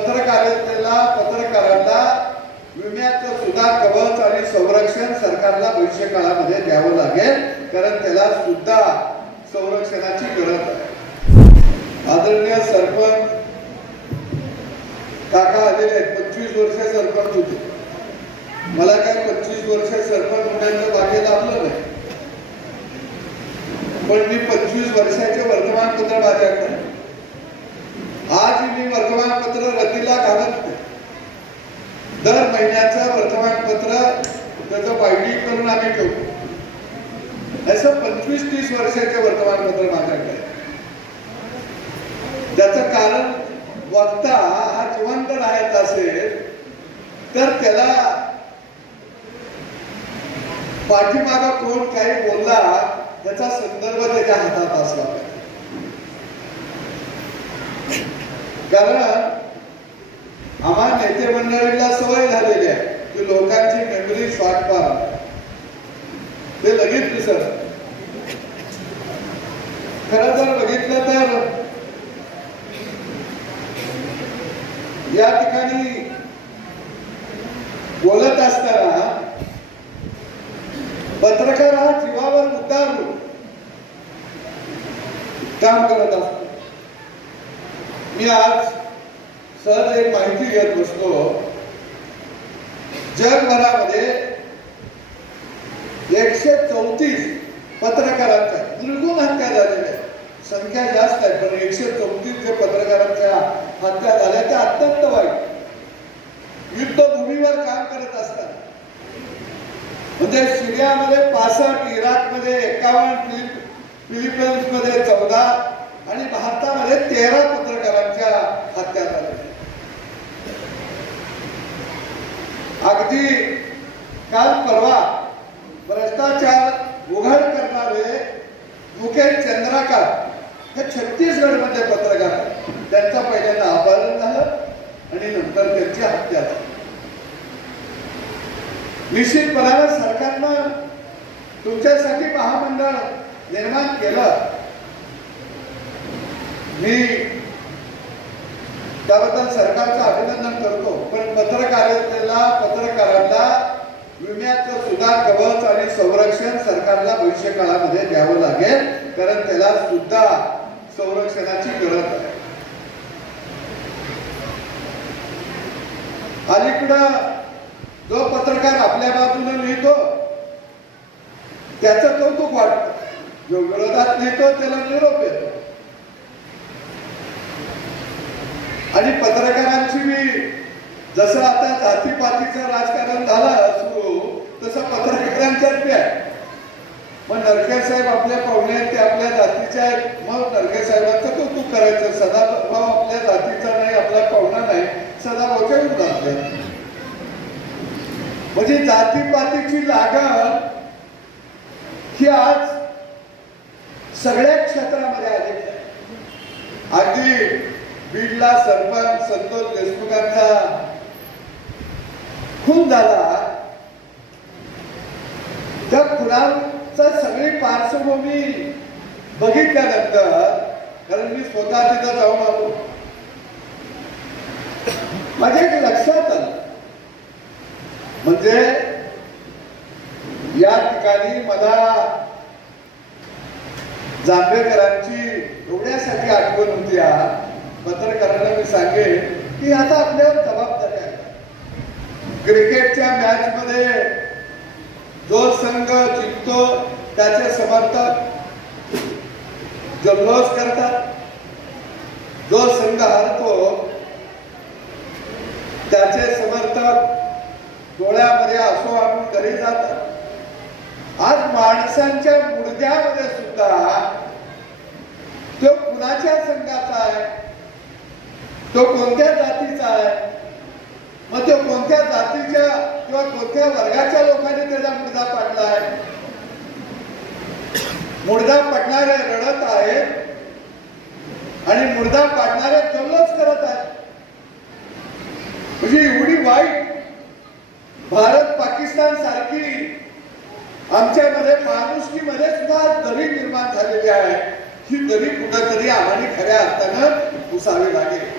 पत्रकारितेला पत्रकारांना विम्याचं सुद्धा कवच आणि संरक्षण सरकारला भविष्य काळामध्ये द्यावं लागेल कारण त्याला सुद्धा संरक्षणाची गरज आहे. आदरणीय सरपंच काका आलेले आहेत पंचवीस वर्ष सरपंच होते. मला काय पंचवीस वर्ष सरपंच होण्याचं भाग्य लाभलं नाही. पण मी पंचवीस वर्षाचे वर्तमानपत्र माझ्याकडे मी वर्तमानपत्र रतीला घालत नाही. दर महिन्याचं वर्तमानपत्र त्याचं वायडी करून आम्ही ठेवतो. असं पंचवीस तीस वर्षाचे वर्तमानपत्र माझ्याकडे त्याच त्याचं कारण वक्ता हा जिवंत राहायचा असेल तर त्याला पाठीमागा कोण काही बोलला त्याचा संदर्भ त्याच्या हातात असला पाहिजे कारण आम्हा नेते मंडळीला सवय झालेली आहे की लोकांची मेमरी शॉर्ट पार ते लगेच दिसत खर जर बघितलं तर या ठिकाणी बोलत असताना पत्रकार हा जीवावर उतारून काम करत असतो मी आज सहज एक माहिती घेत बसतो जगभरामध्ये एकशे चौतीस पत्रकारांच्या निर्गुण हत्या झालेल्या संख्या जास्त आहे पण एकशे चौतीस जे पत्रकारांच्या हत्या झाल्या त्या अत्यंत वाईट. युद्धभूमीवर काम करत असतात. म्हणजे सिरियामध्ये पासष्ट इराकमध्ये एकावन्न फिलिपिन्समध्ये चौदा आणि भारतामध्ये तेरा पत्रकारांच्या हत्या झाल्या अगदी काल परवा भ्रष्टाचार उघड करणारे मुकेश चंद्राकार हे छत्तीसगडमध्ये पत्रकार त्यांचा पहिल्यांदा अपहरण झालं आणि नंतर त्यांची हत्या झाली. निश्चितपणानं सरकारनं तुमच्यासाठी महामंडळ निर्माण केलं. मी त्याबद्दल सरकारचं अभिनंदन करतो. पण पत्रकारितेला पत्रकारांना विम्याचं सुद्धा कवच आणि संरक्षण सरकारला भविष्य काळामध्ये द्यावं लागेल. कारण त्याला सुद्धा संरक्षणाची गरज आहे. अलीकडं जो पत्रकार आपल्या बाजूने लिहितो त्याचं कौतुक वाटतं. जो विरोधात लिहितो त्याला निरोप येतो. आणि पत्रकारांची मी जसं आता जातीपातीचं राजकारण झालं सुरू तसं पत्रकारांच्यात आहे. मग नरके साहेब आपल्या पाहुणे आहेत ते आपल्या जातीचे आहेत. मग नरके साहेबांचं कौतुक करायचं. सदाभाऊ आपल्या जातीचा नाही आपला पाहुणा नाही. सदाभाऊच्या विरोधात म्हणजे म्हणजे जातीपातीची लागण ही आज सगळ्या क्षेत्रामध्ये आलेली आहे. अगदी बीडला सरपंच संतोष देशमुखांचा खून झाला. त्या खुनाचा सगळी पार्श्वभूमी बघितल्यानंतर कारण मी स्वतः तिथं जाऊन आलो. माझ्या एक लक्षात आलं. म्हणजे या ठिकाणी मला जांभेकरांची एवढ्यासाठी आठवण होती पत्रकारांना मी सांगेन की आता आपल्यावर जबाबदारी आहे. क्रिकेटच्या मॅच मध्ये जो संघ जिंकतो त्याचे समर्थक जल्लोष करतात. जो संघ हरतो त्याचे समर्थक डोळ्यामध्ये असो आणून घरी जातात. आज माणसांच्या मुडद्यामध्ये सुद्धा तो कुणाच्या संघाचा आहे? तो कोणत्या जातीचा आहे? मग तो कोणत्या जातीच्या किंवा कोणत्या वर्गाच्या लोकांनी त्याचा मुर्दा पाडला आहे? मुर्दा पाडणारे रडत आहेत आणि मुर्दा पाडणारे जल्लोष करत आहेत म्हणजे एवढी वाईट भारत पाकिस्तान सारखी आमच्यामध्ये माणुसकीमध्ये सुद्धा दरी निर्माण झालेली आहे. ही दरी कुठंतरी आम्हाला खऱ्या अर्थानं पुसावी लागेल.